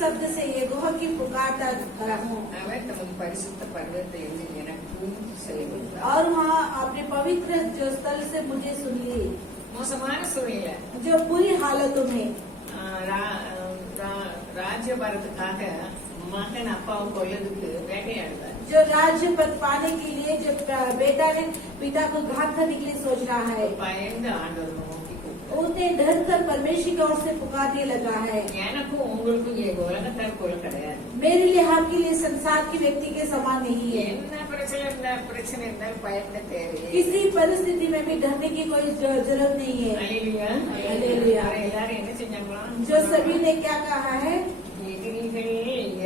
शब्द से यहोवा की पुकारता हूँ அவர் தமது பரிசுத்த பர்வதத்திலிருந்து எனக்கும் செவிகொடுத்தார். और वहाँ अपने पवित्र जो स्थल से मुझे सुन ली, மோசமான சூழ்நிலை जो बुरी हालतों में ராஜ்யபாரத்துக்காக மகன் அப்பாவை கொல்லதுக்கு வேட்டையாடுவார். जो राज्य पद पाने के लिए जो बेटा ने पिता को घात करने के लिए सोच रहा है, பயந்து ஆண்டவர் நோக்கி கூப்பிட்டார். उसने डर कर परमेश्वर की ओर से पुकारने लगा है। எனக்கும் உங்களுக்கும் எங்க உலகத்தார் போல கிடையாது. मेरे लिए आपके लिए संसार की व्यक्ति के समान नहीं है। என்ன பிரச்சனை இருந்தாலும் பயப்பட தேவையில்லை. किसी परिस्थिति में भी डरने की कोई जरूरत नहीं है। அல்லேலூயா. அல்லேலூயா. எல்லாரும் என்ன செஞ்சாங்களாம்? जो सभी ने क्या कहा है, எதிரிகள்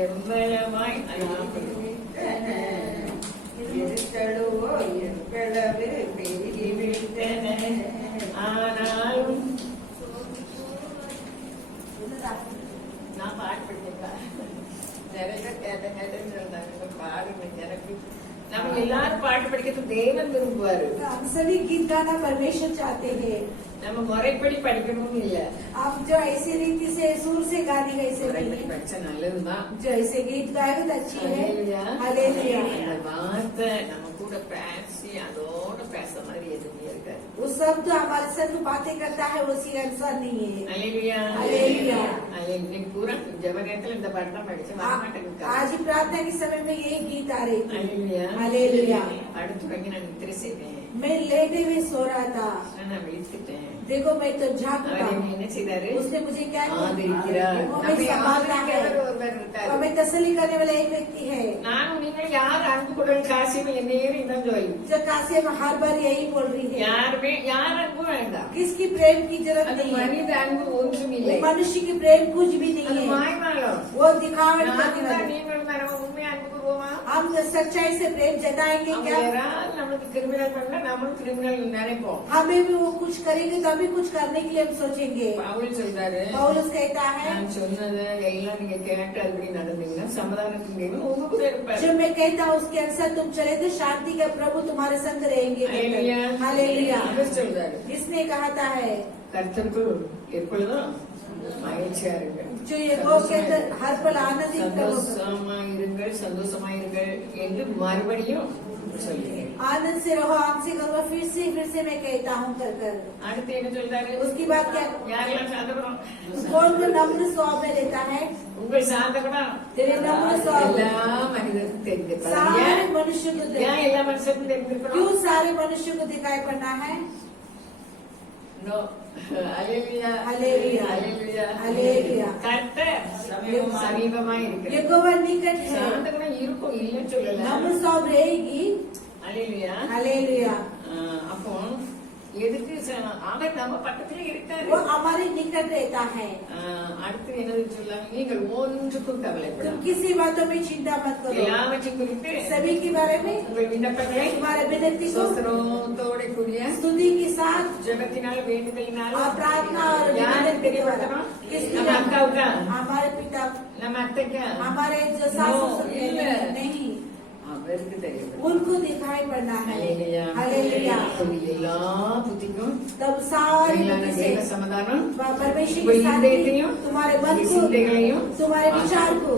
எவ்வளவாய் அலாப்படுவித்தன, எதிர்த்தளோ எவ்வளவு பெருகிவிட்டன, ஆனாலும் நான் பாட்டு படிக்கிறேன். நிறைய கேட்டேன்னு சொன்னாங்க, பாடுங்க எனக்கு. நம்ம எல்லாரும் பாட்டு படிக்கிறது தேவன் விரும்புவாரு. हम सभी गीत गाना परमेश्वर चाहते हैं। நம்ம முறைப்படி படிக்கணும்னு இல்ல. आप जो ऐसी रीति से सुर से गाने का ऐसे முறைப்படி படிச்சா நல்லதுதான். जो ऐसे गीत गाएगा तो अच्छी है। அல்லேலூயா. हालेलुया। அந்த வார்த்தை நம்ம கூட பேசி அதோட பேச மாதிரி எதுவுமே இருக்காது. वो शब्द हमारे साथ बातें करता है, उसी अनुसार नहीं है। அல்லேலூயா. அல்லேலூயா. இன்னைக்கு பூரா ஜெப நேரத்துல இந்த பாட்டு தான் படிச்சு வர மாட்டேங்குது. आज प्रार्थना के समय में यही गीत आ रही थी। அல்லேலூயா. हालेलुया। அடுத்து வாங்கி நான் நித்திரை செய்வேன். मैं लेटे हुए सो रहा था, நான் விழித்துட்டேன். देखो मैं तो जाग அவர் उठा। என்ன செய்தாரு? उसने मुझे क्या किया? ஆதரிக்கிறார். वो நம்மை हमें संभालता है, ஆதரிக்கிறவர் ஒருவர் இருக்காரு. हमें तसल्ली करने वाला एक व्यक्ति है। நானும் நீங்கள் யார் அன்பு குடல் காசியம் என்னையும் தான் சொல்லி जो काशी में हर बार यही बोल रही है, யாருமே யார் அன்பும் வேண்டாம். किसकी प्रेम की जरूरत அது नहीं है। மனித அன்பு ஒன்றும் இல்லை. मनुष्य की प्रेम कुछ भी அது नहीं है, மாய்மாலம். वो दिखावट करने நானும் वाला। நீங்களும் தான் நம்ம உண்மை அன்புக்குருவோமா? हम सच्चाई से प्रेम जताएंगे அவங்க क्या? யாராவது நமக்கு கிரிமினல் பண்ணா நம்மளும் கிரிமினல் நினைப்போம். हमें भी वो कुछ करेंगे तो अभी कुछ करने के लिए हम सोचेंगे। பவுல் சொல்றாரு, पौलुस कहता है, நான் சொன்னதை எல்லாம் நீங்க கேட்டு அதுபடி நடந்தீங்கன்னா சமாதானத்தின் தேவன் உங்க கூட இருப்பாரு. जो मैं कहता हूँ उसके अनुसार तुम चले तो शांति के प्रभु तुम्हारे संग रहेंगे। அல்லேலூயா. हालेलुया। அவர் சொல்றாரு, इसने कहता है கர்த்தருக்குள் எப்பொழுதும் மகிழ்ச்சியா இருங்க, जो ये गौ के अंदर हर पल आनंदित रहो, சந்தோஷமாயிருங்கள் என்று மறுபடியும் சொல்லுங்க. आनंद से रहो, आग से करो। फिर से मैं कहता हूँ कर कर। அடுத்து என்ன சொல்றாரு? उसकी बात क्या? யாரெல்லாம் சாந்த குணம்? कौन को नम्र स्वभाव में लेता है? உங்கள் சாந்த குணம் तेरे नम्र स्वभाव எல்லா மனிதருக்கும் தெரிஞ்சிருப்பாங்க. सारे मनुष्य को ஏன் எல்லா மனுஷருக்கும் தெரிஞ்சிருக்கணும்? क्यों सारे मनुष्य को दिखाई पड़ना है? No. அல்லேலூயா. அல்லேலூயா. அல்லேலூயா. அல்லேலூயா. கர்த்தர் சமீபமாய் இருக்கிறார். यहोवा निकट है। சாந்த குணம் இருக்கும், இல்லைன்னு சொல்லல. नम्र स्वभाव रहेगी। அல்லேலூயா. हालेलुया। அப்போ எதுக்கு அவர் நம்ம பக்கத்துல இருக்காரு. वो हमारे निकट रहता है। அடுத்து என்னது சொல்லாங்க? நீங்கள் ஒன்றுக்கும் तुम கவலைப்படாது, किसी बातों में चिंता मत करो, எல்லாவற்றையும் குறித்து सभी के बारे में உங்கள் விண்ணப்பங்களை तुम्हारे विनती को ஸ்தோத்திரத்தோட கூடிய स्तुति के साथ ஜெபத்தினால் வேண்டுதலினால் और प्रार्थना और யாருக்கு विनती के द्वारा தெரியப்படுத்தணும்? किसकी நம்ம அக்காவுக்கா? हमारे पिता, நம்ம அத்தைக்கா? हमारे जो सास ससुर No, இல்ல. नहीं, அவருக்கு தெரியும். उनको दिखाई पड़ना है। அல்லேலூயா. हालेलुया। எல்லா புத்திக்கும் तब सारी மேலான बुद्धि தேவ से சமாதானம் परमेश्वर உங்கள் के साथ இதயத்தையும் तुम्हारे मन को, சிந்தைகளையும் तुम्हारे विचार को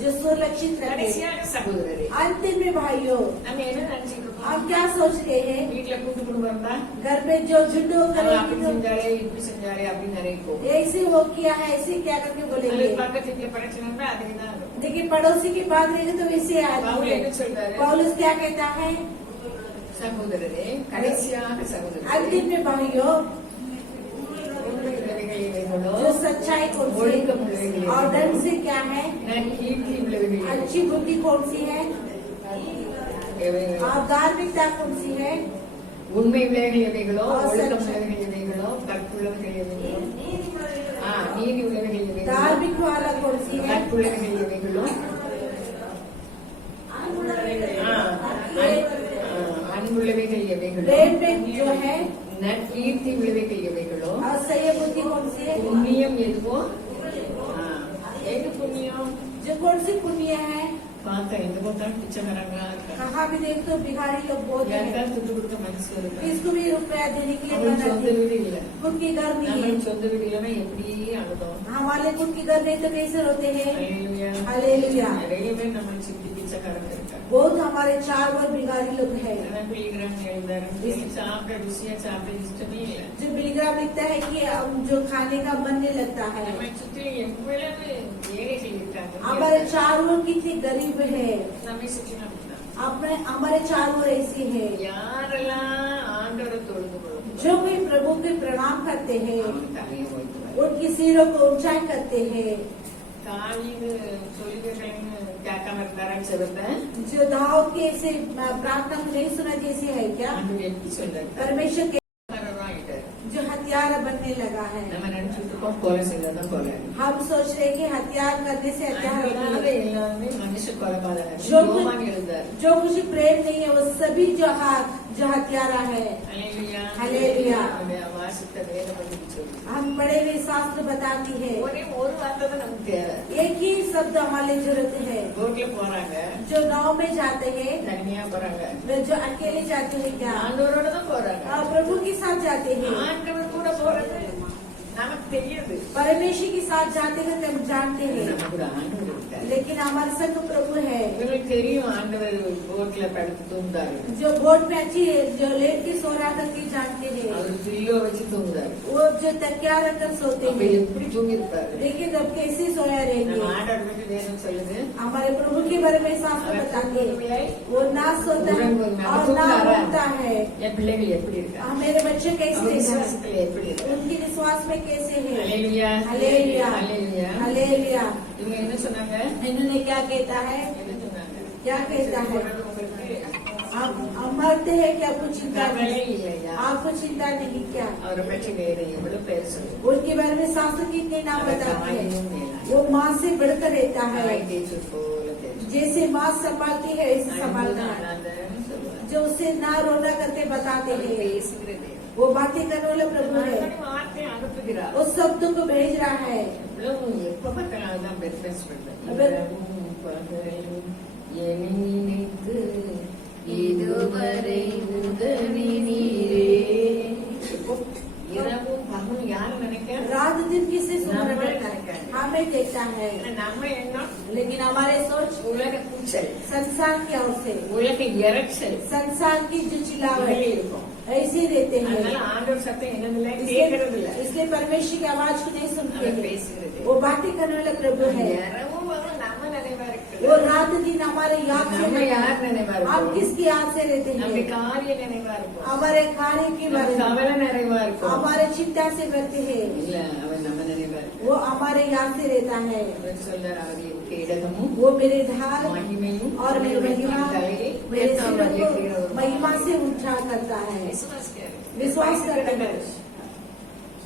जो सुरक्षित रखे। கடைசியாக சகோதரரே, अंतिम में भाइयों, நம்ம என்ன நினைச்சிட்டு இருக்கோம்? आप क्या सोच रहे हैं? வீட்டுல கூட்டு குடும்பம் இருந்தா घर में जो झुंडो அவன் करेगी அப்படி तो செஞ்சாரே இப்படி செஞ்சாரே அப்படின்னு நினைப்போம். ऐसे वो किया है, ऐसे क्या करके बोलेंगे। அல்லது பக்கத்து வீட்டுல பிரச்சனை இருந்தா அதுக்குதான் இருக்கும். लेकिन पड़ोसी की बात रहेगी तो वैसे பவுல் आदमी என்ன है। சொல்றாரு? पौलुस क्या कहता है? சகோதரரே, கடைசியாக சகோதரரே, अंतिम में भाइयों, உங்கள் விளைவுகள் இவைகளோ, जो सच्चाई कौन सी ஒழுக்கம் விளைவுகள் और இவைகளோ, ढंग से क्या है, நற்கீர்த்தி விளைவுகள் இவைகளோ, अच्छी बुद्धि कौन सी है இவைகளோ, और धार्मिकता कौन सी है, உண்மை விளைவுகள் எவைகளோ, और ஒழுக்கம் सच्चाई। விளைவுகள் எவைகளோ, கற்புள்ளவைகள் எவைகளோ, நீதி விளைவுகள் எவைகளோ, धार्मिक वाला कौन सी है, கற்புள்ளவைகள் எவைகளோ, அன்புள்ளவைகள் எவைகளோ, प्रेम में जो है நற்கீர்த்தி விளைவுகள் எவைகளோ, और सही बुद्धि कौन सी है, புண்ணியம் எதுவோ, எது புண்ணியம்? जो कौन सी पुण्य है, பார்த்தேன் எந்த பார்த்தாலும் பிச்சைக்காரங்களா இருக்காங்க. कहाँ भी देख तो भिखारी लोग बहुत हैं। யாருக்காவது துட்டு கொடுத்த மனசு வருது. किसको भी रुपया देने के लिए அவங்களுக்கு சொந்த बनाते வீடு இல்ல. खुद की घर नहीं है। நம்மளுக்கு சொந்த வீடு இல்லைன்னா எப்படி அழுதோம். हमारे खुद की घर नहीं तो कैसे रोते हैं। ஹல்லேலூயா. हालेलुया। நிறைய பேர் நம்மளை சுத்தி பிச்சைக்காரங்க இருக்காங்க. बहुत हमारे चार और भिखारी लोग हैं। ஆனா பிள்ளைகிறாங்க எழுதாரு சாப்பிட ருசியா சாப்பிட இஷ்டமே இல்லை. जो बिलग्राम लिखता है कि जो खाने का मन नहीं लगता है। நம்மை சுத்தி எவ்வளவு ஏழைகள் இருக்காங்க. हमारे चारों ओर कितने गरीब है। நம்மை சுற்றி அப்படிதான். हमारे चारों ओर ऐसे है। யாரெல்லாம் ஆண்டவரை தொழுது கொள்ளும் जो कोई प्रभु के प्रणाम करते हैं அவங்க தலையை ஓய்த்துவார். उनकी सिरों को ऊंचाई करते हैं। தாவீது சொல்லுகிறேன்னு கேட்காம இருந்தாரா செவத்தை? जो दाऊद के ऐसे प्रार्थना को नहीं सुना जैसे है क्या। ஆண்டவர் எப்படி சொல்றாரு? परमेश्वर के ஆயிட்டாரு. जो हथियार बनने लगा है। நம்ம நினைச்சிட்டு இருக்கோம் கொலை செய்தாதான் கொலை. हम सोच रहे हैं कि हथियार करने से हत्यार होती அதனால है। எல்லாமே மனுஷ கொலைபாதகர். जो யோவான் எழுந்தார். जो कुछ प्रेम नहीं है वो सभी जो हत्यारा है। ஹல்லேலூயா. ஹல்லேலூயா. அவருடைய வாசித்த வேதம் வந்து சொல்லு. हम पढ़े हुए शास्त्र बताती है। ஒரே ஒரு வார்த்தை தான் நமக்கு தேவை. एक ही शब्द हमारे लिए जरूरत है। ரோட்ல போறாங்க, जो गांव में जाते हैं தனியா போறாங்க, जो अकेले जाते हैं क्या ஆண்டவரோட தான் போறாங்க. प्रभु के साथ जाते हैं। ஆண்டவர் கூட போறது நமக்கு தெரியுது. परमेश्वर के साथ जाते हैं तो हम जानते हैं। நமக்கு ஒரு ஆண்டவர் இருக்காரு. लेकिन हमारे संग प्रभु है। உங்களுக்கு தெரியும் ஆண்டவர் ரோட்ல படுத்து தூங்குறாரு. जो बोट में अच्छी जो लेट के सो रहा करके जानते हैं। அவர் பில்லோ வச்சு தூங்குறாரு. वो जो तकिया रखकर सोते அப்ப हैं। எப்படி தூங்கி இருப்பாரு? लेकिन अब कैसे सोया நம்ம रहेंगे। ஆண்டவர் பற்றி வேதம் சொல்லுது. हमारे प्रभु के बारे में शास्त्र அவர் बताते हैं தூங்குவில்லை, वो ना सोता है और ना उठता है। என் பிள்ளைகள் எப்படி இருக்காங்க? मेरे बच्चे कैसे அவங்க हैं விசுவாசத்துல எப்படி இருக்காங்க? उनके विश्वास में कैसे है। ஹல்லேலூயா. हालेलुया ஹல்லேலூயா. हालेलुया। இவங்க என்ன சொன்னாங்க? इन्होंने क्या कहता है என்ன சொன்னாங்க? क्या कहता है உங்களுக்கு आप मरते हैं क्या आपको चिंता கவலை नहीं இல்லையா? आपको चिंता नहीं क्या। அவரை பற்றி வேற எவ்வளவு பேர் சொல்லுங்க. उनके बारे में शास्त्र कितने नाम बताते हैं। மேலாய். वो माँ से बढ़कर रहता है। தாய் தேய்ச்சது போல தேய்ச்சது. जैसे माँ संभालती है ऐसे संभालना है। அழாதன்னு சொல்லுவாங்க. जो उसे ना रोना करके बताते அவர் हैं பேசுகிறது. वो बातें करने वाला प्रभु है। வார்த்தை அனுப்புகிறார். उस शब्द को भेज रहा है। எவ்வளவு எப்ப பார்த்தாலும் அதுதான் பெஸ்ட் பண்றது. அவர் இரவும் பகலும் என்னை நினைத்து இதுவரை உதவி நீரே. இப்போ இரவும் பகலும் யாரு நினைக்க? रात दिन किसे सुमरण நம்மளே करता है நினைக்காது. हमें देखता है। நம்ம எண்ணம் लेकिन हमारे सोच உலக கூச்சல், संसार की ओर से உலக இறைச்சல் संसार की जो चिल्लावट வெளியே இருக்கும். ऐसे रहते हैं। அதனால ஆண்டவர் சத்தம் என்னதில்லை, கேட்கறது இல்ல. इसलिए परमेश्वर की आवाज को नहीं सुनते அவர் हैं। பேசுகிறது. वो बातें करने वाला प्रभु है। இரவும் பகலும் நம்ம நினைவா वो இருக்குது. रात दिन हमारे याद से நம்ம रहते யார் हैं। நினைவா हम இருக்கும்? किसकी याद से रहते நம்ம हैं। காரிய நினைவா இருக்கும். हमारे कार्य के நம்ம बारे में கவலை நிறைவா இருக்கும். हमारे चिंता से करते हैं। இல்ல அவன் நம்ம நினைவா இருக்கும். वो हमारे याद से रहता है। அவர் சொல்றார், அவர் எனக்கு இடமும் वो मेरे धार மகிமையும் और मेरी महिमा தலையை मेरे உயர்த்தாமல் सिर இருக்கிற को ஒரு महिमा से ऊंचा करता है। விசுவாசிக்காரு. விசுவாஸ் करता है।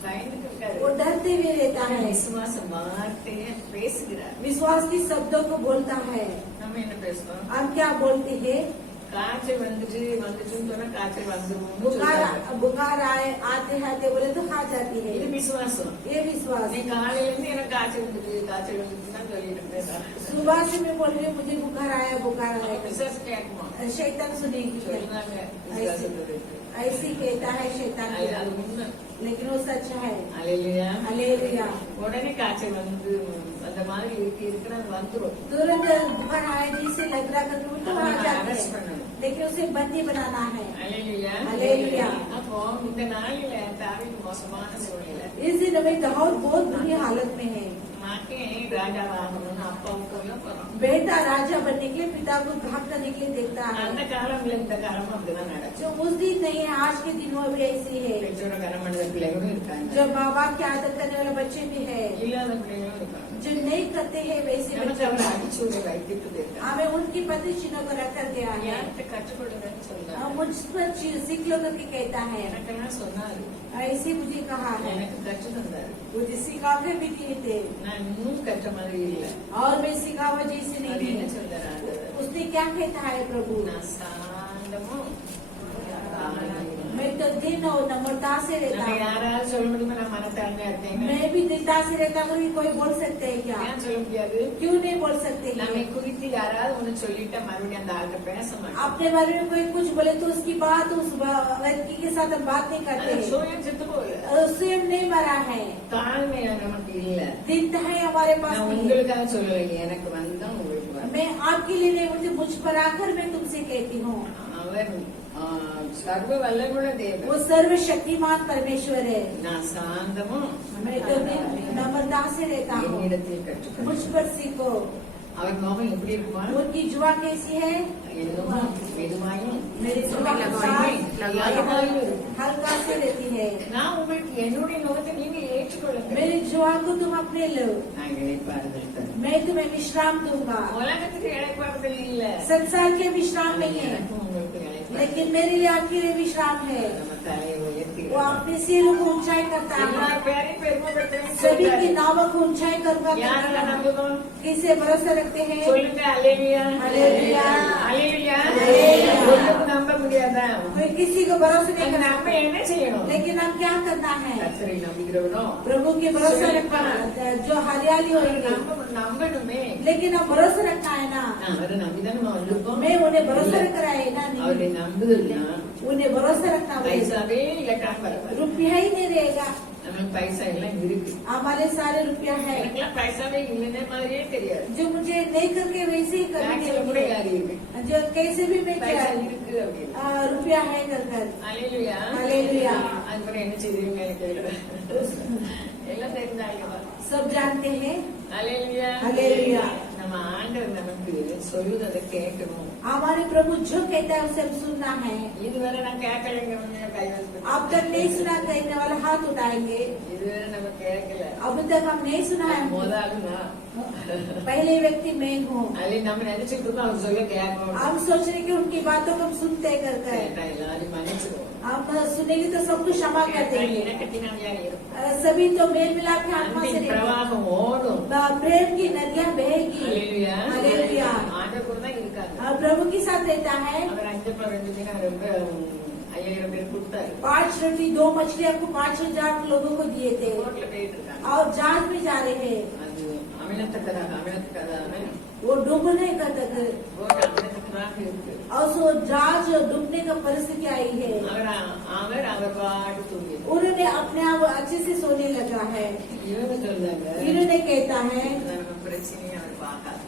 பயந்துட்டு இருக்காரு. वो डरते हुए रहता है। விசுவாச வார்த்தையை பேசுகிறார். विश्वास की शब्दों को बोलता है। நம்ம என்ன பேசுறோம்? हम क्या बोलते हैं। காய்ச்சல் வந்துச்சுன்னு சொன்னா காய்ச்சல் வந்துடும். बुखार आते बोले तो खा जाती है। இது விசுவாசம். ये विश्वास। நீ காலையில இருந்து எனக்கு காய்ச்சல் வந்துச்சுன்னு சொல்லிட்டு பேசுறேன். सुबह से मैं बोल रही हूँ मुझे बुखार आया விசுவாசம் கேட்குமா? शैतान सुनेगी। சொல்லுவாங்க விசுவாசத்தோட இருக்கு. ऐसी कहता है शैतान। அது உண்மை. लेकिन वो सच है। அல்லேலூயா. हालेलुया। உடனே காய்ச்சல் வந்து அந்த மாதிரி இருக்குன்னு அது வந்துரும். तुरंत बुखार आए जैसे लग रहा कर तो आ जाता அரெஸ்ட் है। பண்ணணும். लेकिन उसे बंदी बनाना है। அல்லேலூயா. அல்லேலூயா. அப்போ இந்த நாளில தாவீது மோசமான சூழ்நிலை. इस दिन में दाऊद बहुत बुरी हालत में है। மகன் ராஜாவாகணும்னு அப்பாவுக்கு எல்லாம் போறோம். बेटा राजा बनने के लिए पिता को घात करने के लिए देखता है। அந்த காலம்ல இந்த காலமும் அப்படிதான் நடக்கும். जो उस दिन नहीं है आज के दिनों में भी ऐसी है। பெற்றோர கனம் பண்ணுற பிள்ளைகளும் இருக்காங்க. जो माँ बाप की आदत करने वाले बच्चे भी है। இல்லாத பிள்ளைகளும் இருக்காங்க. जो नहीं करते हैं वैसे நமக்கு बच्चे அவரை भी हैं। அடிச்சூரை வைத்துட்டு இருக்காங்க. हमें उनकी पति चिन्हों को रख कर दिया है। யார்கிட்ட கற்றுக் கொடுங்கன்னு சொல்றாங்க. मुझ पर सीख लो करके कहता है। எனக்கெல்லாம் சொன்னாரு. ऐसे मुझे कहा है। எனக்கு கற்று தந்தாரு. मुझे सिखा के भी दिए थे நான் இன்னும் கற்ற மாதிரி இல்லை. और मैं सिखावा जैसे அது नहीं என்ன है। சொல்றாரு ஆண்டவர்? उसने क्या कहता है प्रभु। நான் சாந்தமும் मैं मैं तो दिन और नम्रता से रहता நம்ம हूँ। யாராவது சொல்ல முடியுமா நான் மனத்தாழ்மையா இருக்கேன்னு? मैं भी दिलता से रहता हूँ, कोई बोल सकते हैं क्या? ஏன் சொல்ல முடியாது? क्यों नहीं बोल सकते? நம்மை குறித்து யாராவது ஒண்ணு சொல்லிட்டா மறுபடியும் அந்த ஆள்கிட்ட பேச மாட்டோம். अपने बारे में कोई कुछ बोले तो उसकी बात उस व्यक्ति के साथ हम बात नहीं करते அது हैं। சுயம் செத்து போகுது. स्वयं नहीं मरा है, தாழ்மையா நமக்கு இல்ல. दिलता है हमारे पास நான் नहीं। உங்களுக்காக சொல்லலை, எனக்கு வந்தா உங்களுக்கு வரும். मैं आपके लिए नहीं, मुझे मुझ पर आकर मैं तुमसे कहती हूँ, அவர் சர்வ வல்லமுள்ள தேவன். वो सर्वशक्तिमान परमेश्वर है। நான் சாந்தமும் मैं तो दिन नम्रता से रहता हूँ, என்னிடத்தில் கற்றுக்கொண்டேன். मुझ पर सीखो। அவர் முகம் எப்படி இருக்குமா? उनकी जुआ कैसी है? என்னும் மெதுவாயும் मेरी जुआ லயமாயும் இருக்கும். हल्का से रहती है। நான் உங்களுக்கு என்னுடைய முகத்தை நீங்க ஏற்றுக்கொள்ளுங்க. मेरी जुआ को तुम अपने लो, நான் இழைப்பாறுதல் தருவேன். मैं तुम्हें विश्राम दूंगा। உலகத்துக்கு இழைப்பாறுதல் இல்ல, संसार के विश्राम नहीं है, எனக்கும் உங்களுக்கு இழைப்பாறுதல். लेकिन मेरे लिए आपके लिए विश्राम है। நம்ம தலையை உயர்த்தி वो अपने सिरों को ऊंचाई करता எல்லா है, பேரையும் பெருமைப்படுத்துறேன்னு सभी की சொல்றாரு. नामों को ऊंचाई करूंगा। யாரெல்லாம் நம்புவோம்? किसे भरोसा रखते हैं? சொல்லுங்க அல்லேலூயா. அல்லேலூயா. அல்லேலூயா. அல்லேலூயா. ஒருத்தருக்கு நம்ப முடியாதா? कोई किसी को भरोसा नहीं அங்க करना, நம்ம என்ன செய்யணும்? लेकिन हम क्या करना है? கர்த்தரை நம்புகிறவனோ प्रभु के भरोसा रखना, जो हरियाली होगी, நம்பணுமே. लेकिन हम भरोसा रखना है ना। அவரை நம்பிதானே வந்திருக்கோம். मैं उन्हें भरोसा रख रहा है ना, அவரை नहीं நம்புதல்னா उन्हें भरोसा रखना होगा। பைசாவே இல்லட்டா பரவாயில்ல. रुपया ही नहीं रहेगा, நமக்கு பைசா எல்லாம் இருக்கு. हमारे सारे रुपया है, எனக்குலாம் பைசாவே இல்லைன்னே மாதிரியே தெரியாது. जो मुझे नहीं करके वैसे ही करने பேங்க்ல கூட யாரு இருக்கு? जो कैसे भी मैं பைசா क्या இருக்கு அப்படின்னு. रुपया है कर कर। அல்லேலூயா. அல்லேலூயா. அதுக்கப்புறம் என்ன செய்வீங்க எனக்கு தெரியல. எல்லாம் தெரிஞ்சாங்க. सब जानते हैं। அல்லேலூயா. அல்லேலூயா. நம்ம ஆண்டவர் நமக்கு சொல்லுவதை கேட்கணும். हमारे प्रभु जो कहता है उसे हम सुनना है। இதுவரை நான் கேட்கலைங்கிறவங்க கை வந்து अब तक नहीं सुना कहने वाला हाथ उठाएंगे। இதுவரை நம்ம கேட்கல. अब तक हम नहीं सुना है, முதல்னா पहले व्यक्ति मैं हूँ। அது நம்ம நினைச்சிட்டு இருக்கோம் அவங்க சொல்ல கேட்கணும். हम सोच रहे कि उनकी बातों को हम सुनते कर कर, கேட்டா எல்லாரும் மன்னிச்சிருவோம். हम सुनेंगे तो सब कुछ क्षमा कर देंगे। இணக்கத்தினால இருக்கும். सभी तो मेल मिलाप के आत्मा से அன்பின் रहेंगे। பிரவாகம் ஓடும். प्रेम की नदियाँ बहेगी। அல்லேலூயா. அல்லேலூயா। ஆண்டவர் கூட தான் இருக்காங்க. प्रभु के साथ रहता है। அவர் 5 दिना ரொம்ப 5000 பேர் கொடுத்தாரு. 5 रोटी 2 मछलियाँ को 5000 लोगों को दिए थे, ரோட்ல போயிட்டு இருக்காங்க. और जहाज में जा रहे हैं। அது அமிலத்துக்கதான वो डूबने का तक, ரோட் அமிலத்துக்கதாக இருக்கு. और सो जहाज डूबने का परिस्थिति आई है। அவர் பாட்டு தூங்கி उन्होंने अपने आप अच्छे से सोने लगा है। இவங்க சொல்றாங்க इन्होंने कहता है நம்ம பிரச்சனையை அவர் பார்க்காது.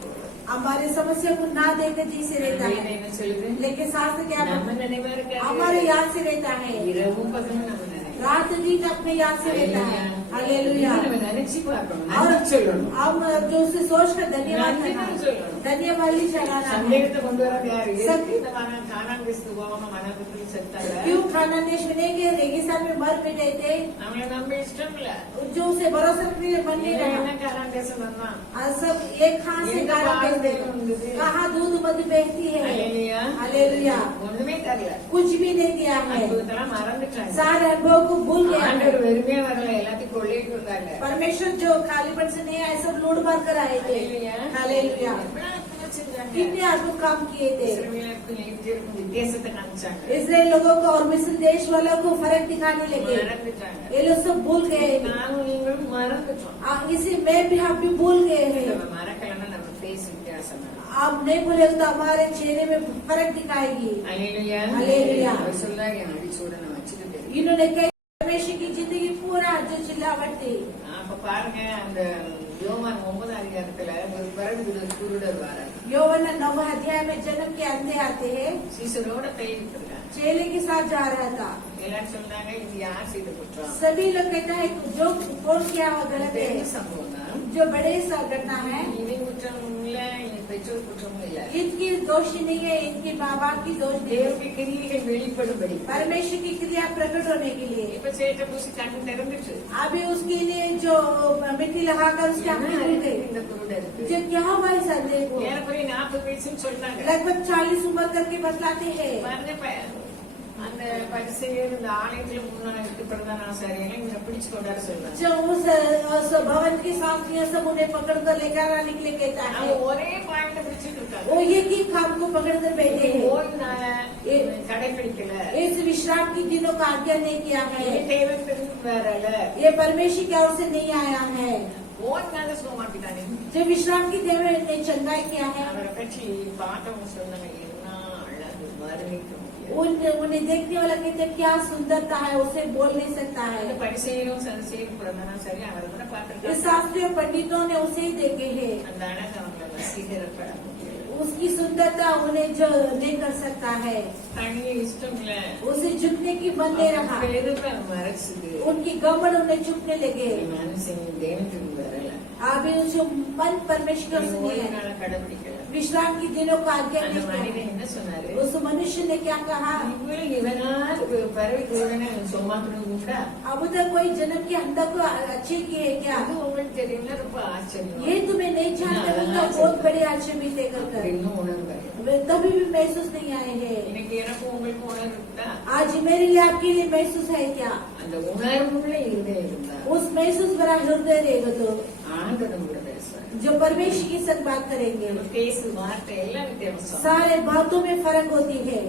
हमारे समस्या को ना देखकर जैसे रहता है, என்ன சொல்லுது? लेकिन शास्त्र क्या நம்ம बोलता है? நினைவா இருக்காது. हमारे याद से रहता है, இரவும் பகலும் நம்ம நினைவு. रात दिन अपने याद से रहता है। हालेलुया। நம்ம நினைச்சு பார்க்கணும். और நன்றி சொல்லணும். हम जो उसे सोच कर धन्यवाद நன்றி करना, சொல்லணும். धन्यवाद चढ़ाना है। சந்தேகத்தை கொண்டு வர யாரு? சத்- இந்த கானான் தேசத்து போகாம மனதில் செத்தாங்க. क्यों खाना देश में नहीं गए, रेगिस्तान में मर भी गए थे। நம்மள நம்ப இஷ்டம் இல்ல. जो उसे भरोसा रखने के लिए मन नहीं என்ன रहा। கானான் தேசம் வந்தா? आज सब एक खान से எங்க गाना பால் बेचते தேவன் வந்தது? कहाँ दूध मध बेचती है। அல்லேலூயா. हालेलुया। ஒண்ணுமே தரல. कुछ भी नहीं दिया है, அற்புதத்தெல்லாம் மறந்துட்டாங்க. सारे अनुभव को भूल गया है। ஆண்டவர் வெறுமையா வரல, எல்லாத்தையும் கொள்ளையிட்டு வந்தாங்க. परमेश्वर जो खालीपन से नहीं आए, सब लूट मार कर आए थे। அல்லேலூயா. हालेलुया। எவ்வளவு அற்புதம் செஞ்சாங்க. कितने अद्भुत काम किए थे। இஸ்ரவேலுக்கும் எகிப்தியருக்கும் வித்தியாசத்தை காமிச்சாங்க. इसराइल लोगों को और मिस्र देश वालों को फर्क दिखाने लगे। மறந்துட்டாங்க. ये लोग सब भूल गए। நானும் நீங்களும் மறந்துட்டோம். इसी में भी हम भी भूल गए हैं। நம்ம மறக்கலன்னா நம்ம பேசி வித்தியாசம் தான். आप नहीं भूले तो हमारे चेहरे में फर्क दिखाएगी। அல்லேலூயா. அல்லேலூயா. அவர் சொல்றாரு என் அடிச்சூடனை வச்சுக்கிட்டு. इन्होंने कही परमेश्वर की जिंदगी पूरा जो चिल्लावट थी। அப்ப பாருங்க அந்த யோவான் 9 அதிகாரத்துல ஒரு பரடு குருடர் வராரு. यौवन 9 अध्याय में जन्म के अंधे आते हैं, சீசரோட போயிட்டு இருக்காங்க. चेले के साथ जा रहा था। எல்லாரும் சொன்னாங்க இது யார் செய்த குற்றம்? सभी लोग कहता है जो कौन किया हुआ गलत பெரிய है, சம்பவம் தான். जो बड़े सा घटना है। இவன் குற்றம் இல்ல, இவன் பெற்றோர் குற்றமும் இல்ல. इनकी दोषी नहीं है, इनके माँ बाप की दोष नहीं है। தேவனுடைய கிரியைகள் வெளிப்படும்படி परमेश्वर की क्रिया प्रकट होने के लिए இப்ப சேட்ட பூசி கண்ணு திறந்துச்சு. अभी उसके लिए जो मिट्टी लगाकर उसके என்ன आंखें खुल गई। இந்த குருடருக்கு? जो क्या हमारे संदेह को ஏறக்குறைய 40 வயசுன்னு சொன்னாங்க. लगभग 40 उम्र करके बतलाते हैं। பாருங்க அந்த பரிசேயர் இந்த ஆலயத்துல முன்னாடி பிரதான ஆசாரியர்கள் இவரை பிடிச்சு கொண்டாட சொல்றாங்க. जो उस भवन के शास्त्रियों सब उन्हें पकड़कर लेकर आने के लिए कहता है, அவங்க ஒரே பாயிண்ட பிடிச்சிட்டு இருக்காங்க. वो एक ही काम को पकड़कर बैठे हैं। ஓய்வு நாளை கடைபிடிக்கல, इस विश्राम की दिनों का आज्ञा नहीं किया है, தேவத்திற்கு வரல, ये परमेश्वर की ओर से नहीं आया है। ஓய்வு நாளை சொல்ல மாட்டேங்கானே. जो विश्राम की देव ने चंगाई किया है, அவரை பற்றி பார்த்தவங்க சொன்னாங்க, என்ன அழகு, வர்ணிக்க முடியாது. उन्हें देखने वाला कहते क्या सुंदरता है, उसे बोल नहीं सकता அந்த है। பரிசேயரும் சதுசேயரும் பிரதான சரி அவரை கூட इस பார்த்திருக்காங்க. शास्त्रीय पंडितों ने उसे ही देखे हैं, அந்த அழகு அவங்களை வசீகரப்பட முடியல. उसकी सुंदरता उन्हें जो नहीं कर सकता है, தண்ணி இஷ்டம் இல்ல, उसे झुकने की मन नहीं रहा, பெருமை மறைச்சுது. उनकी गमन उन्हें झुकने लगे। மனுஷன் தேவத்துக்கு வரல, अभी जो मन परमेश्वर से नहीं ஓய்வு है, நாளை கடைபிடிக்கல. विश्राम की दिनों का आज्ञा அந்த नहीं किया மனிதன் है। என்ன சொன்னாரு? उस मनुष्य ने क्या कहा, இவனால் பறவை உடனே சொமாக்கணும் கூட अब तक कोई जन्म के अंदर को अच्छे की है क्या, அது உங்களுக்கு தெரியல, ரொம்ப ஆச்சரியம். ये तुम्हें नहीं जानते हो तो बहुत बड़े आश्चर्य कर இன்னும் உணர்வு वे तभी भी महसूस नहीं आए हैं। இன்னைக்கு எனக்கு உங்களுக்கு உணர்வு இருந்தா, आज मेरे लिए आपके लिए महसूस है क्या, அந்த உணர்வுள்ள இருதயம் இருந்தா उस महसूस भरा हृदय रहेगा तो ஆண்டவன் கூட பேசுவார். जो परमेश्वर की संग बात करेंगे, பேசு வார்த்தை எல்லாம் வித்தியாசம். सारे बातों में फर्क होती है।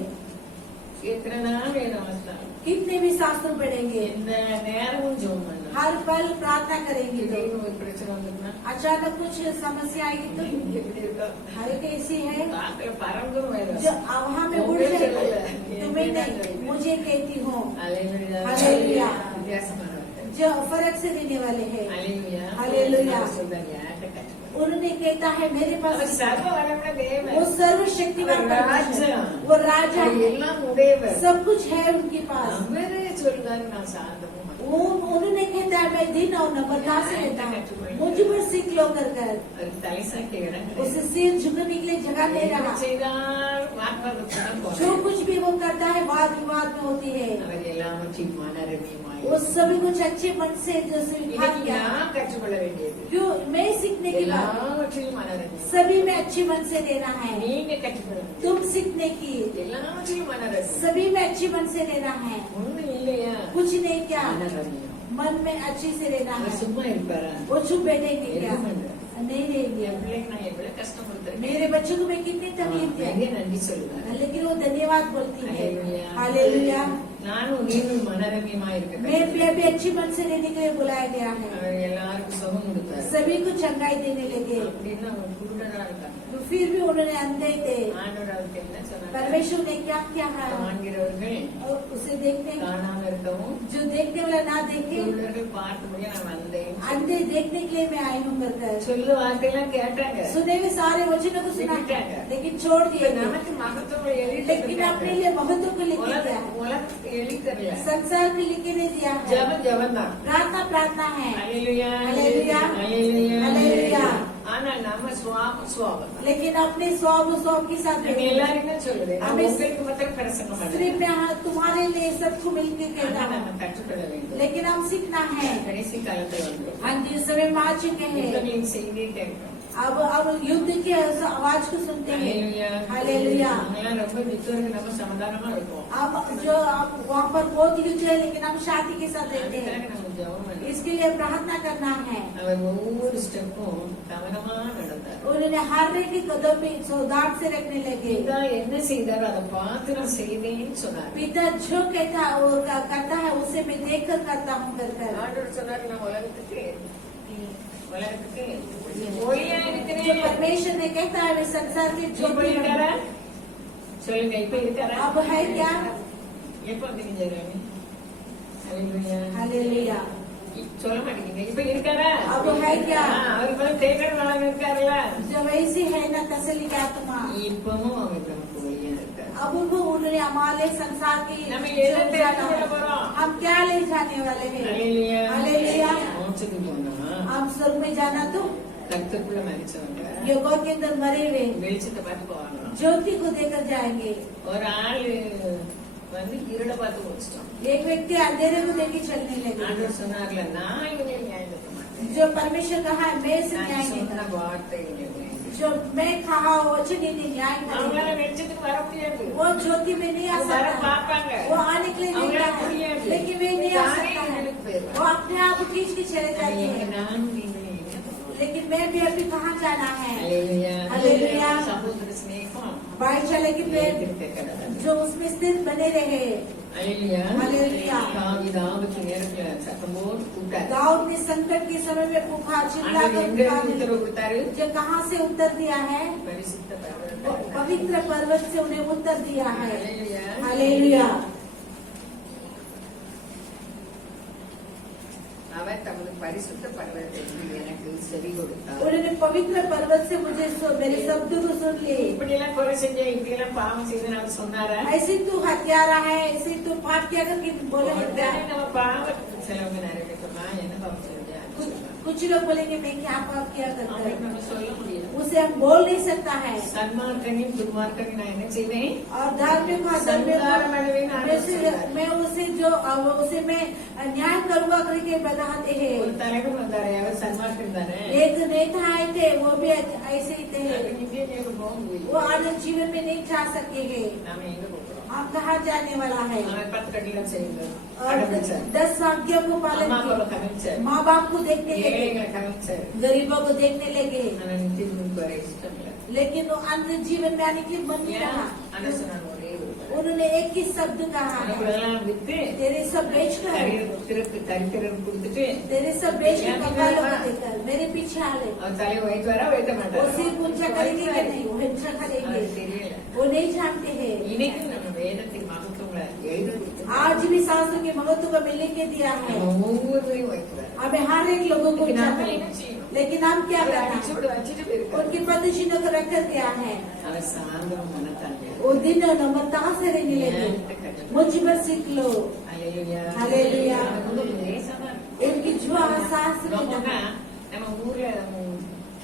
எத்தனை நாள் வேணும் வந்தாலும் कितने भी शास्त्र पढ़ेंगे, எந்த நேரமும் ஜோம் பண்ணலாம். हर पल प्रार्थना करेंगे तो திடீர்னு ஒரு பிரச்சனை வந்துருன்னா अचानक कुछ समस्या आएगी तो எப்படி இருக்கா? हालत ऐसी है காத்துல பறந்தும் வேணும். जो वहाँ में उड़ जाएगा, तुम्हें नहीं मुझे कहती हूँ, हालेलुया। வித்தியாசமானவர்கள். जो फर्क से देने वाले हैं। हालेलुया. हालेलुया। சொல்றாங்க, யார்கிட்ட கற்றுக்கொள்ள? उन्होंने कहता है मेरे அவர் पास சர்வ வல்லமை தேவன். वो सर्वशक्तिमान परमेश्वर है, वो राजा அவர் है, எல்லாம் உடையவர். सब कुछ है उनके पास। அவரே சொல்றாரு, நான் சாந்தமும் वो उन्होंने कहता है मैं दिन और नम्रता से रहता हूँ, मुझ पर सीख लो कर அவருக்கு தலை சாட்டி இடம் उसे सिर झुकने के लिए जगह नहीं रहा। செய்தால் வாக்குவாதத்துடன் जो போறார். कुछ भी वो करता है वाद विवाद में होती है। அவர் எல்லாவற்றையும் மனரமியமாய் वो सभी कुछ अच्छे मन से जो स्वीकार இன்னைக்கு किया। நான் கற்றுக்கொள்ள வேண்டியது क्यों मैं सीखने की बात எல்லாவற்றையும் மனரமியம். सभी में अच्छे मन से देना है, நீங்க கற்றுக்கொள்ள வேண்டியது तुम सीखने की எல்லாவற்றையும் மனரமியம். सभी में अच्छे मन से देना है। ஒண்ணு இல்லையா? कुछ नहीं क्या, மனரமியம். मन में अच्छे से रहना அவர் है। சும்மா இருப்பாரா? वो चुप बैठेंगे क्या, எதுவும் பண்றாரு. नहीं रहेंगे। என் பிள்ளைக்கு நான் எவ்வளவு கஷ்டம் கொடுத்துருக்கேன். मेरे बच्चों को मैं कितनी तकलीफ நிறைய दी, நன்றி சொல்லுவார். लेकिन वो धन्यवाद बोलती है। हालेलुया. हालेलुया। நானும் நீங்களும் மனரமியமா இருக்க मैं भी अभी अच्छी मन से रहने के लिए बुलाया गया है। அவர் எல்லாருக்கும் சுகம் கொடுத்தார். सभी को चंगाई देने लगे, அப்படின்னு அவங்க குருடனா இருக்காங்க. तो फिर भी उन्होंने अंधे थे। ஆண்டவர் அவருக்கு என்ன சொன்னார்? परमेश्वर ने क्या किया है, காண்கிறவர்கள் और उसे देखने காணாம இருக்கவும், जो देखने वाला ना देखे, குருடர்கள் பார்க்கும்படியா நான் வந்தேன். अंधे देखने के लिए मैं आई हूँ कर சொல்லு வார்த்தையெல்லாம் கேட்டாங்க. सुने हुए सारे वचनों को सुना, लेकिन छोड़ இப்ப दिए। நமக்கு மகத்துவம் எழுதி लेकिन अपने लिए महत्व को लिख दिया, உலகத்துக்கு எழுதி தரல. संसार को लिख के नहीं दिया है। ஜபம் ஜபம் தான். प्रार्थना प्रार्थना है, அல்லேலூயா, அல்லேலூயா, அல்லேலூயா, அல்லேலூயா। ஆனா நம்ம சுவாபம். लेकिन अपने स्वभाव के साथ நீங்க नहीं। எல்லாருமே சொல்லுது, நான் हमें உங்களுக்கு மாத்திரம் பிரசங்கம் सिर्फ பண்ணுறேன். मैं तुम्हारे लिए सबको मिलकर कहता ஆனா हूँ, நம்ம கற்றுக்கொள்ள வேண்டும். लेकिन हम सीखना है। கடைசி காலத்துல வந்து अंतिम समय में आ चुके हैं, யுத்தங்களின் செய்தியை கேட்கிறோம். अब युद्ध की आवाज को सुनते हैं। அல்லேலூயா. हालेलुया। நம்மளாம் ரொம்ப வித்தவர்கள், நம்ம சமாதானமா இருப்போம். अब जो अब वहाँ पर बहुत युद्ध है, लेकिन हम शांति के साथ रहते அதுக்காக हैं। நம்ம ஜெபம் பண்ணணும். इसके लिए प्रार्थना करना है। அவர் ஒவ்வொரு ஸ்டெப்பும் கவனமா நடந்தார். उन्होंने हर एक कदम में सौदार्द से रखने लगे। பிதா என்ன செய்தாரோ அதை பார்த்து நான் செய்தேன்னு சொன்னார். पिता जो कहता वो करता है, उसे मैं देख कर करता हूँ कर। ஆண்டவர் சொன்னாரு, நான் உலகத்துக்கு ஒளியா जो இருக்கிறேன். परमेश्वर ने कहता है वे संसार के இப்ப ज्योति இருக்காரா? हैं। சொல்லுங்க, இப்ப இருக்காரா? अब है क्या, எப்ப தெரிஞ்சாரு? அல்லேலூயா. हालेलुया। சொல்ல மாட்டேங்க, இப்ப இருக்காரா? अब है क्या, அவர் மேல தேக்கட நாளம் இருக்காருல்ல, जो वैसी है ना तसली की आत्मा, இப்பவும் அவர் நமக்கு ஒளியா இருக்காரு. अब उनको उन्होंने हमारे संसार की நம்ம எதை தெரிஞ்சுக்க போறோம்? हम क्या ले जाने वाले हैं। அல்லேலூயா. हालेलुया। மோட்சத்துக்கு போனா हम स्वर्ग में जाना तो கர்த்தருக்குள்ள மரிச்சவங்க योगों के अंदर मरे हुए வெளிச்சத்தை பார்த்து போவாங்க. ज्योति को देकर जाएंगे। ஒரு ஆளு வந்து இருளை பார்த்து போச்சுட்டோம். एक व्यक्ति अंधेरे को देखे चलने लगे। ஆண்டவர் சொன்னார்ல, நான் இவங்களை நியாயம் மாட்டேன். जो परमेश्वर कहा है मैं इसे न्याय நான் नहीं சொன்ன करूंगा। வார்த்தைகளை जो मैं कहा वो अच्छी न्याय அவங்களால करेगा। வெளிச்சத்துக்கு வர முடியாது. वो ज्योति में नहीं आ வர सकता, பார்ப்பாங்க. वो आने के लिए அவங்களால देखता है, முடியாது. लेकिन वे नहीं आ தானே सकता है, வெளிக்கு போயிடுவாங்க. वो अपने आप खींच के चले जाते எங்க हैं। நானும் நீங்களும் என்ன பண்ணுவோம்? लेकिन मैं भी अभी कहाँ जाना है? ஹல்லேலூயா. ஹல்லேலூயா. சகோதர ஸ்நேகம் भाईचारे की पेड़ ஏற்படுத்த கடவுள். जो उसमें स्थित बने रहे। ஹல்லேலூயா. ஹல்லேலூயா. தாவீது நேரத்துல சத்தம் போட்டு கூப்பிட்டாரு. दाऊद ने संकट के समय में पुकार चिल्ला ஆண்டவர் कर எங்க पुकार உத்தரவு கொடுத்தாரு? जो कहाँ से उत्तर दिया है? பரிசுத்த वो பர்வதத்தில். पवित्र पर्वत से उन्हें उत्तर दिया है। ஹல்லேலூயா. हालेलुया। அவர் தமது பரிசுத்த பர்வதத்தில் எனக்கு செவி கொடுத்தார். उन्होंने पवित्र पर्वत से मुझे मेरे शब्द को सुन लिए। இப்படி எல்லாம் குறை செஞ்ச இப்படி எல்லாம் பாவம் செய்து அவர் சொன்னாரா? ऐसे तू हत्यारा है, ऐसे तू पाप किया करके बोले हत्या। உடனே நம்ம பாவத்துக்கு சிலவங்க நிறைய பேர் சொன்னா, என்ன பாவம் செஞ்சேன்? कुछ लोग बोलेंगे मैं क्या पाप किया करता அவங்களுக்கு है, நம்ம சொல்ல முடியாது. उसे हम बोल नहीं सकता है। சன்மார்க்கனையும் துன்மார்க்கனையும் நான் என்ன செய்வேன்? और धार्मिक को अधर्मिक संसार में भी ना को मैं उसे जो उसे मैं न्याय करूंगा करके बताते ஒரு हैं। தலைவர் வந்தாரு, அவர் சன்மார்க்கன் தானே. एक नेता आए थे, वो भी ऐसे ही थे, நித்திய ஜீவன் போக वो முடியும். आनंद जीवन में नहीं जा सकेंगे। நாம எங்க போகிறோம்? हम कहाँ जाने वाला है? அவன் 10 கட்டளை செய்யுங்க. और கடமைச்சார். 10 आज्ञा को पालन அம்மா किया, அப்பாவை கவனிச்சார். माँ बाप को देखने लगे, ஏழைகளை கவனிச்சார். गरीबों को देखने लगे, ஆனா நித்திய ஜீவனுக்கு வர இஷ்டம் இல்லை. लेकिन वो अंत जीवन में आने की मन नहीं ஏன்? रहा। ஆனா சொன்னாங்க ஒரே ஒரு வார்த்தை. उन्होंने एक ही शब्द कहा है, உனக்குள்ளதெல்லாம் வித்து तेरे सब बेच कर, தரித்திரம் கொடுத்துட்டு तेरे सब बेच कर कंगालों को देकर मेरे पीछे आ ले। அவன் தலையை வைத்துவாரா வைக்க वो மாட்டார். सिर्फ ऊंचा करेंगे कि नहीं, वो हिंसा करेंगे, அவருக்கு தெரியல. वो नहीं जानते हैं। இன்னைக்கு நம்ம வேதத்தின் மகத்துவங்களை எழுதி आज भी शास्त्र के महत्व को मिलने के दिया है, ஒவ்வொருவரையும் வைக்கிறார். हमें हर एक लोगों को लेकिन हम जानना என்ன है। செய்யணும்? लेकिन हम क्या அவர் करना है? அடிச்சுட்டு வச்சுட்டு போயிருக்கார். उनकी पदचिन्हों को रखकर क्या है? அவர் சாந்தம் மனத்தாங்க. वो दिन नम्रता से रहने लगे। मुझ पर सीख लो। ஹல்லேலூயா. ஹல்லேலூயா. லேசாதான் இருக்கு. उनकी जो आसास ரொம்பனா நம்ம ஊர்ல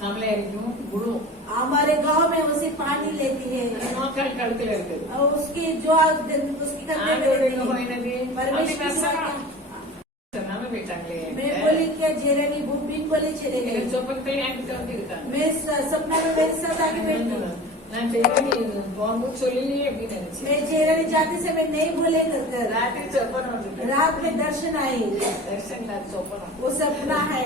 கமலை அடிக்கும் விழும். हमारे गांव में उसे पानी लेती है நோக்கால் கழுத்துல இருக்குது. और उसकी जो उसकी करने में ஆண்டோட रहती நோக்கம் है। என்னது? परमेश्वर அப்படி की நர்சனா सेवा। சொன்னாம போயிட்டாங்களே. मैं बोली क्या जेरेमी बिन बोले चले எனக்கு गए। சொப்பனத்துல என்கிட்ட வந்து இருக்காங்க. मैं सपना में मेरे साथ आगे बैठी, நான் தெரியும் போகும்போது சொல்லலையே அப்படின்னு நினைச்சேன். मैं जेरेमी जाते समय नहीं बोले कर ராத்திரி சொப்பனம் வந்துட்டு रात में दर्शन आई, தரிசன சொப்பனம். वो सपना है,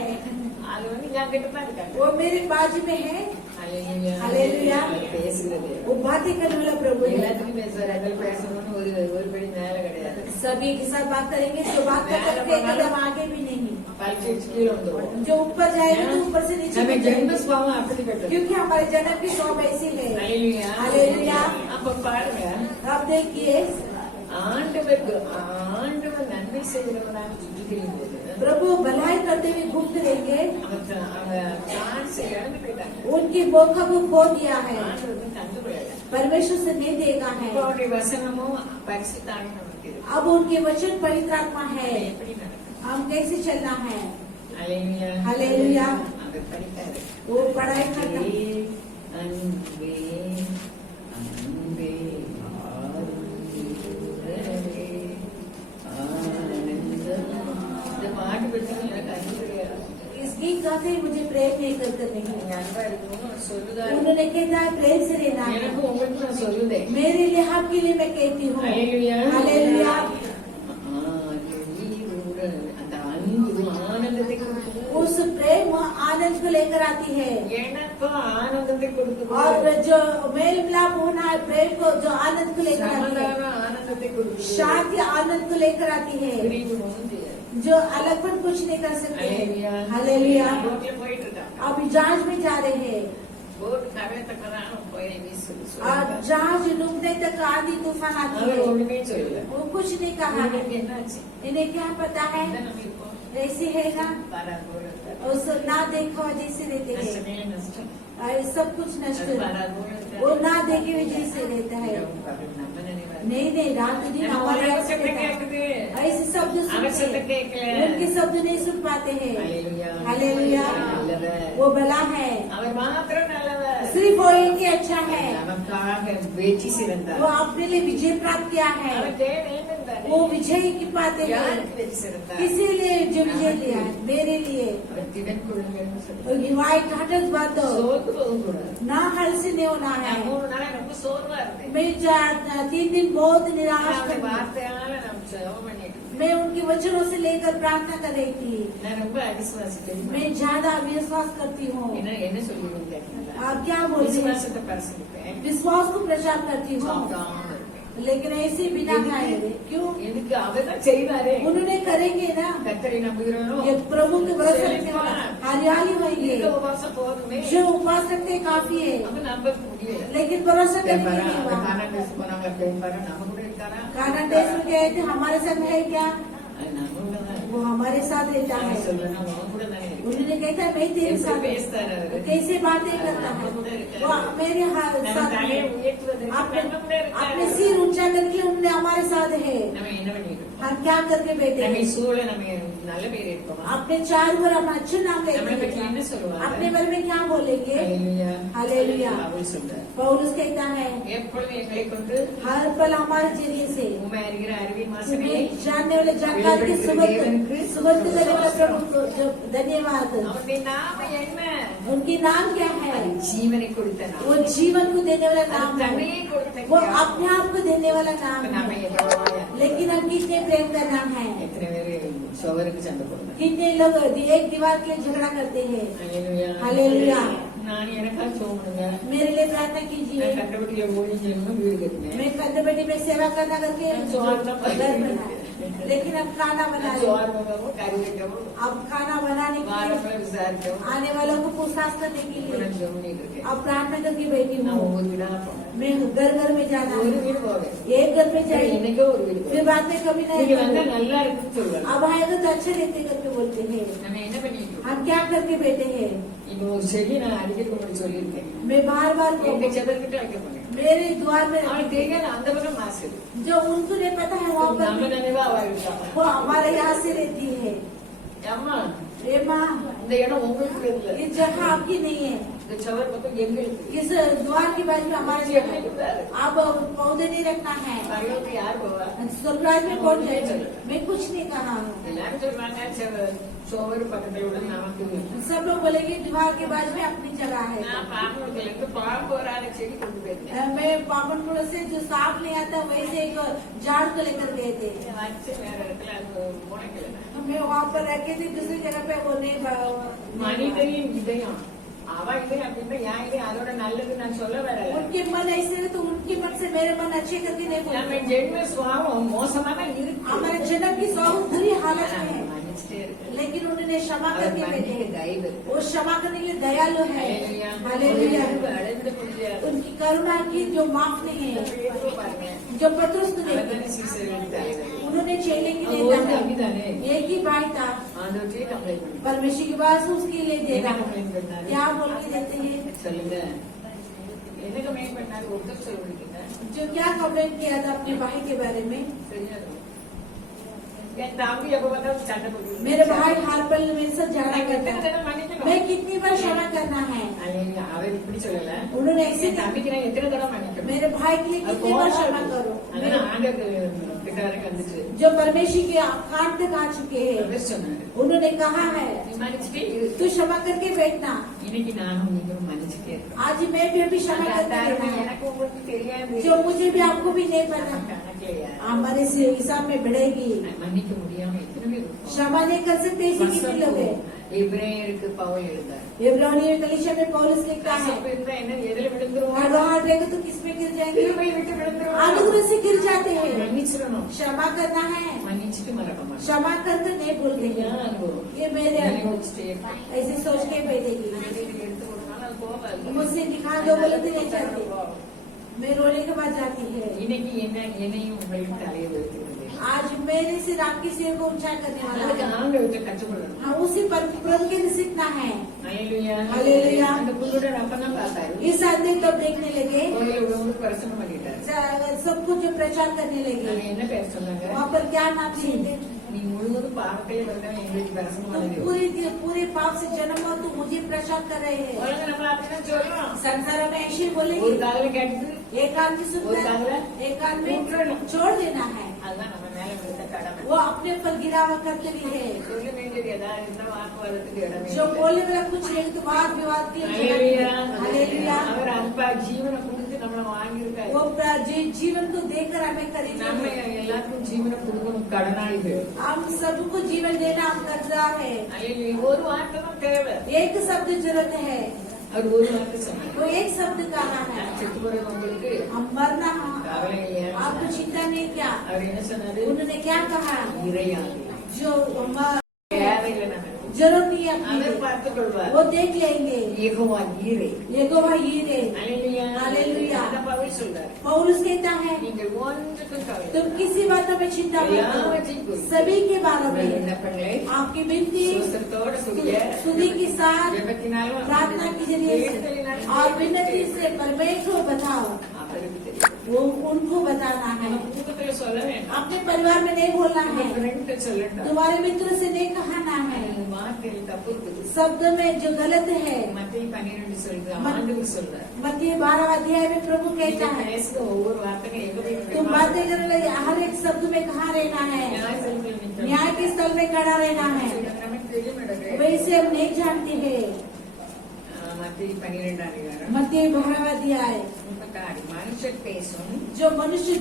அது வந்து என் கிட்ட தான் இருக்காங்க. वो मेरे बाजू में है। ஹல்லேலூயா. ஹல்லேலூயா. அவர் பேசுகிறது वो बातें करने वाला प्रभु है। எல்லாத்துக்கும் பேசுவார். அதில் பேசணும்னு ஒரு படி மேல கிடையாது. सभी के साथ बात करेंगे, जो बात करके एक कदम आगे भी नहीं, பரிச்சைச்சு கீழே வந்துருவோம். जो ऊपर जाएगा तो ऊपर से नीचे நம்ம भी ஜென்ம जाएंगे। சுபாவம் அப்படிப்பட்டது. क्योंकि हमारे जन्म की स्वभाव ऐसी है। ஹல்லேலூயா. ஹல்லேலூயா. அப்ப பாருங்க, अब देखिए, ஆண்டவர் நன்மை செய்கிறவனாக சுற்றிக்கிற போது प्रभु भलाई करते हुए घूमते रहेंगे, அவன் சான்ஸ் இழந்து போயிட்டாங்க. उनकी मौका को खो दिया है, ஆண்டவர் வந்து கண்டு போயிட்டாங்க. परमेश्वर से नहीं देगा है। இப்போ அவருடைய வசனமும் பரிசுத்தாவி நமக்கு இருக்கு. अब उनके वचन पवित्र आत्मा है, எப்படி நடக்கும்? हम कैसे चलना है? ஹல்லேலூயா. ஹல்லேலூயா. அவர் படித்தாரு. वो पढ़ाई करना, அன்பே அன்பே ஆருயிரே ஆனந்தம். இந்த பாட்டு படிச்சா எனக்கு அன்பு கிடையாது. इस गीत गाते ही मुझे प्रेम नहीं करते नहीं। நீங்க அன்பா இருக்கணும்னு அவர் சொல்லுதாரு. उन्होंने कहता है प्रेम से रहना है। எனக்கு உங்களுக்கு நான் சொல்லுதேன். मेरे लिए आपके लिए मैं कहती हूँ, ஹல்லேலூயா. हालेलुया। ஆருயிருடன் அந்த அன்பு ஆனந்தத்தை கொடுக்குது. उस प्रेम आनंद को लेकर आती है, எனக்கும் ஆனந்தத்தை கொடுக்குது. और जो मेल मिलाप होना है प्रेम को जो आनंद को लेकर आती है, சமாதான ஆனந்தத்தை கொடுக்குது. शांति आनंद को लेकर आती है, பிரிவு ஒண்ணும் செய்யாது. जो अलगपन कुछ नहीं कर सकते ஹல்லேலூயா. हैं। हालेलुया। ரோட்ல போயிட்டு இருக்காங்க. अभी जहाज में जा रहे हैं, போட் கரை தக்கறான போய் வீசுது. और जहाज डूबने तक आंधी तूफान आती அவர் है, ஒண்ணுமே சொல்லல. वो कुछ नहीं कहा है। உங்களுக்கு என்னாச்சு? इन्हें क्या पता है, இதான் நம்ம இருக்கோம். ऐसे है ना, பராபோலத்தை. उस ना देखा जैसे रहते हैं, நஷ்டமே நஷ்டம். और सब कुछ नष्ट அது है। பராபோலத்தை. वो ना देखे हुए जैसे रहता है। நம்ம நினைவாரு. नहीं नहीं, रात दिन நம்ம हमारे ஒரே ऐसे சத்தம் रहता है। கேக்குது. ऐसे शब्द அவர் सुनते சத்தம் हैं, கேட்கல. उनके शब्द नहीं सुन पाते हैं। ஹல்லேலூயா. हालेलुया। நல்லவர். वो भला है, அவர் மாத்திரம் நல்லவர். सिर्फ वो एक ही अच्छा है, நமக்காக வெற்றி சிறந்தார். वो अपने लिए विजय प्राप्त किया है। அவர் ஜெயம் வேண்டார். வச்சிருந்தாரு वो विजय की बातें हैं। யாருக்கு வச்சிருந்தார் किसी लिए जो विजय लिया है, मेरे लिए அவர் திடன் கொள்ளுங்கன்னு சொல்றாரு वाइट हार्टेड बात हो சோர்ந்து போகக்கூடாது ना हल्सी नहीं होना है। நான் 3 நாளா ரொம்ப சோர்வா இருந்தேன் मैं 3 दिन बहुत निराश அவருடைய थी। வார்த்தையால நான் ஜெபம் பண்ணிட்டு இருந்தேன். मैं उनके वचनों से लेकर प्रार्थना कर रही थी। நான் ரொம்ப அவிசுவாசிக்கிறேன் मैं ज्यादा विश्वास करती हूँ। என்ன சொல்லுவீங்க கேட்டீங்களா? आप क्या बोलते हैं? விசுவாசத்தை பரிசுத்தேன் विश्वास को प्रचार करती हूँ, சாப்பிடாம இருப்பேன் लेकिन ऐसे बिना खाए क्यों? எனக்கு அவர்தான் செய்வாரே उन्होंने करेंगे ना। கத்தரை நம்புகிறோனோ ये प्रभु के भरोसे रखने वाला हरियाली होंगे। இந்த உபவாசம் போதுமே जो उपवास रखते हैं काफी है, அப்ப நம்ப முடியல लेकिन भरोसा करने பெம்பரா के लिए அந்த हुआ। கானா டேஸ் போனாங்க பெம்பரா நம்ம கூட இருக்காரா काना देश में गए थे, हमारे साथ है क्या? அது நம்ம கூட தான் वो हमारे साथ रहता நான் है। சொல்றேன் அவன் கூட தானே இருக்கு उन्होंने कहता है मैं तेरे எப்படி साथ பேசுறாரு அவரு कैसे बातें करता है, वो मेरे நம்ம साथ தலையை है। உயர்த்துவதற்கு अपने நம்ம கூட अपने இருக்காரு सिर ऊंचा करके उन्होंने हमारे साथ है। நம்ம என்ன பண்ணிட்டு இருக்கோம் हम क्या करके बैठे நம்ம हैं? சூழ நம்ம நல்ல பேர் இருக்கோம் अपने चार पर हम अच्छे नाम நம்மளை लेते பற்றி என்ன हैं, சொல்லுவாங்க अपने बारे में क्या बोलेंगे? ஹalleluya हालेलुया। அவள் சொல்றார் पौलुस कहता है எப்பொழுதும் எங்களை கொண்டு हर पल हमारे जरिए से உண்மை அறிகிற அறிவின் வாசனையை तुम्हें जानने वाले जानकार के सुबह करने वाला प्रभु को धन्यवाद। அவருடைய நாமம் என்ன उनकी नाम क्या है? அது ஜீவனை கொடுத்த वो நாமம் जीवन को देने वाला அது नाम है, தன்னையே கொடுத்த वो ஞானம். अपने आप को देने वाला नाम நாம है। எவ்வளவு लेकिन हम कितने प्रेम का नाम है? எத்தனை பேர் சோவருக்கு சண்டை போடுறாங்க कितने लोग एक दीवार के लिए झगड़ा करते हैं? ஹalleluya हालेलुया। நான் எனக்காக சோமுங்க मेरे लिए प्रार्थना कीजिए। நான் கண்டபடியில ஊழியம் செய்யணும் வீடு கட்டினேன் मैं कंदबेटी में सेवा करना करके स्वाद ना घर बनाया, लेकिन अब खाना बना रही हूँ। சோறு வாங்கவும் கறி வைக்கவும் अब खाना बनाने के लिए வாரப்பட விசாரிக்கவும் आने वालों को पूछताछ करने के இப்ப लिए நான் ஜெபம் பண்ணிட்டு இருக்கேன் अब प्रार्थना करके बैठी நான் हूँ। ஒவ்வொரு வீடா போனேன் मैं घर घर में जाना ஒரு है, வீடு போவேன் एक घर पे जाएगी, இன்னைக்கோ ஒரு வீடு फिर போவேன் बाद में कभी நீங்க வந்தா नहीं। நல்லா இருக்குன்னு சொல்லுவாங்க अब आएगा तो अच्छे रहते करके बोलते हैं। நம்ம என்ன பண்ணிட்டு இருக்கோம்? हम क्या करके बैठे हैं? இப்போ ஒரு செடி நான் அடிக்கடி உங்களுக்கு சொல்லியிருக்கேன் मैं बार बार எங்க செதற்கிட்ட வைக்க போனேன் मेरे द्वार में அவனுக்கு தெரியாது அந்த பக்கம் மாசு जो उनको नहीं पता है वहाँ நம்ம पर நினைவா அவ இருக்கா वो हमारे यहाँ से रहती है। அம்மா ए माँ, இந்த இடம் உங்களுக்கு இல்ல ये जगह आपकी नहीं है, இந்த சவர் பக்கம் எங்களுக்கு इस द्वार के बाजू में हमारे जगह है। आप पौधे नहीं रखना है। பரலோகத்துக்கு யார் போவா स्वर्गराज में कौन जाएगा? मैं कुछ नहीं कहा हूँ। எல்லாரும் சொல்றாங்க சோவர் பக்கத்துல உள்ள நமக்கு सब लोग बोलेंगे दीवार के बाजू में अपनी जगह है। நான் பாம்புல இருந்து பாம்பு வராத செடி கொண்டு போயிருந்தேன் मैं पापनपुर से जो सांप नहीं आता वैसे एक झाड़ को लेकर गए थे। வச்சு வேற இடத்துல அது முளைக்கல मैं वहाँ पर रखे थे दूसरी जगह पे वो नहीं மனிதனின் இதயம் அவ இதயம் அப்படின்னா என் இதயம் அதோட நல்லது நான் சொல்ல வரல उनके मन ऐसे है तो उनके मन से मेरे मन अच्छे करके नहीं நம்ம बोलते। ஜென்ம சுவாபம் மோசமா தான் இருக்கு हमारे जन्म की स्वभाव बुरी हालत में है, மன்னிச்சுட்டே இருக்கு लेकिन उन्होंने क्षमा அவர் करके बैठे மன்னிக்க हैं। தயவு वो क्षमा करने के लिए दयालु है। ஹalleluya हालेलुया। அளந்து முடியாது उनकी करुणा की जो माफ नहीं है, பேதுரு பாருங்க जो पत्रुस को அவர் देखते தானே சீசருக்கு தலைவர் उन्होंने चेले के लिए वो डाला। तभी தானே एक ही भाई था, ஆண்டவரே கம்ப்ளைண்ட் பண்ணி परमेश्वर के पास उसके लिए என்ன देना கம்ப்ளைண்ட் பண்ணாரு क्या बोल के देते हैं? சொல்லுங்க என்ன கம்ப்ளைண்ட் பண்ணாரு ஒருத்தர் சொல்ல முடியுங்க जो क्या कंप्लेंट किया था अपने भाई के बारे में? தெரியாது என் தம்பி எப்ப பார்த்தாலும் சண்டை போடுவாரு मेरे भाई हर पल मेरे साथ झगड़ा நான் करता எத்தனை है। தடவை மன்னிக்கணும் मैं कितनी बार क्षमा करना है? அல்லேலூயா. அவர் இப்படி சொல்லல उन्होंने ऐसे என் தம்பிக்கு நான் எத்தனை தடவை மன்னிக்கணும் मेरे भाई के लिए அது कितनी बार क्षमा கோவம் करो? அதனால ஆண்டவர் கிட்ட வரைக்கும் வந்துச்சு जो परमेश्वर के कान तक आ चुके हैं, அவர் சொன்னாரு उन्होंने कहा है நீ மன்னிச்சுட்டே இரு तू क्षमा करके बैठना। இன்னைக்கு நானும் நீங்களும் மன்னிச்சுட்டே இருக்கோம் आज मैं भी अभी क्षमा அந்த करता அத்தாரமா रहना। எனக்கு உங்களுக்கு தெரியாது जो मुझे भी आपको भी नहीं पता, கணக்கிலையா हमारे से हिसाब में बढ़ेगी। மன்னிக்க முடியாம எத்தனை பேர் இருக்கோம் क्षमा नहीं कर सकते ऐसे कितने लोग हैं? எபிரேயருக்கு பவுல் எழுதார் इब्रानी में कलीसिया में पौलुस लिखता है கசப்பு இருந்தா என்ன எதுல விழுந்துருவோம் हड़बड़ाहट रहेगा तो किस में गिर जाएंगे? கிருபை விட்டு விழுந்துருவோம் अनुग्रह से गिर जाते हैं। மன்னிச்சிடணும் क्षमा करना है, மன்னிச்சுட்டு மறக்க மாட்டோம் क्षमा कर नहीं भूल देंगे। அனுபவம் ये मेरे अनुभव, யோசிச்சுட்டே இருப்பேன். ऐसे सोच के बैठेगी। இது எடுத்து கொடுக்கணும் அது போகாது मुझसे दिखा दो बोले तो नहीं चाहती, मैं रोने के बाद जाती है। இன்னைக்கு என்ன என்னையும் உங்களையும் தலையை வைத்துக்கிறது आज मेरे से आपके सिर को ऊंचा करने वाला அதுக்கு है। ஆண்டவர்கிட்ட கற்றுக்கொள்ளணும் हाँ, उसी पर प्रभु के लिए सीखना है। ஹalleluya ஹalleluya. அந்த புல்லுடன் அப்பதான் பார்த்தாரு इस आदमी तब देखने लगे, கோயில உள்ளவங்களுக்கு பிரசனம் பண்ணிட்டாரு सब कुछ प्रचार करने लगे। நாங்க என்ன பேர் சொன்னாங்க वहाँ पर क्या नाम लिए थे? நீ முழுவதும் பாவத்திலே வந்தவன் எங்களுக்கு தரிசனம் பண்ணலையோ पूरे पाप से जन्म हो तो मुझे प्रसाद कर रहे हैं। உலக நம்மள அப்படிதான் சொல்றோம் संसार में ऐसे ஒரு बोलेंगे, காதல கேட்டு एक कान में सुनता है, एक कान में छोड़ देना है। அதுதான் நம்ம மேல விழுந்த கடமை वो अपने पर गिरावा करते भी है। சொல்ல வேண்டியது ஏதாவது இருந்தா வாக்குவாதத்துக்கு இடமே जो இல்லை. बोलने वाला कुछ नहीं तो वाद विवाद के लिए ஹல்லேலூயா. हालेलुया। அவர் அன்பா ஜீவனை கொடுத்து நம்மள வாங்கியிருக்காரு वो जीवन को देकर हमें खरीदना நம்ம है। எல்லாருக்கும் ஜீவனை கொடுக்கணும் கடனாளிகள் हम सबको जीवन देना हम कर्जा है। ஹல்லேலூயா. ஒரு வார்த்தை தான் தேவை एक शब्द जरूरत है, அவர் ஒரு வார்த்தை சொன்னார் वो एक शब्द कहना है। செத்து போறது உங்களுக்கு हम मरना है, கவலை இல்லையா आपको चिंता नहीं क्या? அவர் என்ன சொன்னாரு उन्होंने क्या कहा? இறையாகு जो தேவையில்லை நம்ம जरूरत नहीं है அவர் अपनी, பார்த்துக் கொள்வார் वो देख लेंगे। யெகோவா ஈரே यहोवा हीरे। ஹல்லேலூயா. ஹல்லேலூயா. அதான் பவுல் சொல்றார் पौलुस कहता है, நீங்கள் ஒன்றுக்கும் கவலை तुम किसी बातों में चिंता मत எல்லாவற்றையும் करो, குறித்து सभी के बारे உங்கள் में விண்ணப்பங்களை आपकी विनती சோஸ்திரத்தோட கூடிய स्तुति के साथ ஜெபத்தினாலும் प्रार्थना के जरिए வேண்டுதலினாலும் और विनती से परमेश्वर को बताओ, அவருக்கு தெரியும். वो उनको बताना है। நம்ம குடும்பத்துல சொல்ல வேண்டாம் अपने परिवार में नहीं बोलना நம்ம है, ஃப்ரெண்ட் சொல்லட்டும் तुम्हारे मित्र से नहीं कहना है। வார்த்தையில் தப்பு இருக்குது शब्द में जो गलत है, மத்திய 12 சொல்றது ஆண்டவர் சொல்றார் मत्ती 12 अध्याय में प्रभु कहता है, பேசுற ஒவ்வொரு வார்த்தையும் எங்க तुम बातें करने लगे हर एक शब्द में कहाँ रहना है, न्याय के स्थल में खड़ा रहना है। நமக்கு தெரியும் நடக்குது वैसे हम नहीं जानते हैं। மத்திய 12 அதிகாரம் मत्ती 12 अध्याय, 36 மனுஷர் பேசும் जो मनुष्य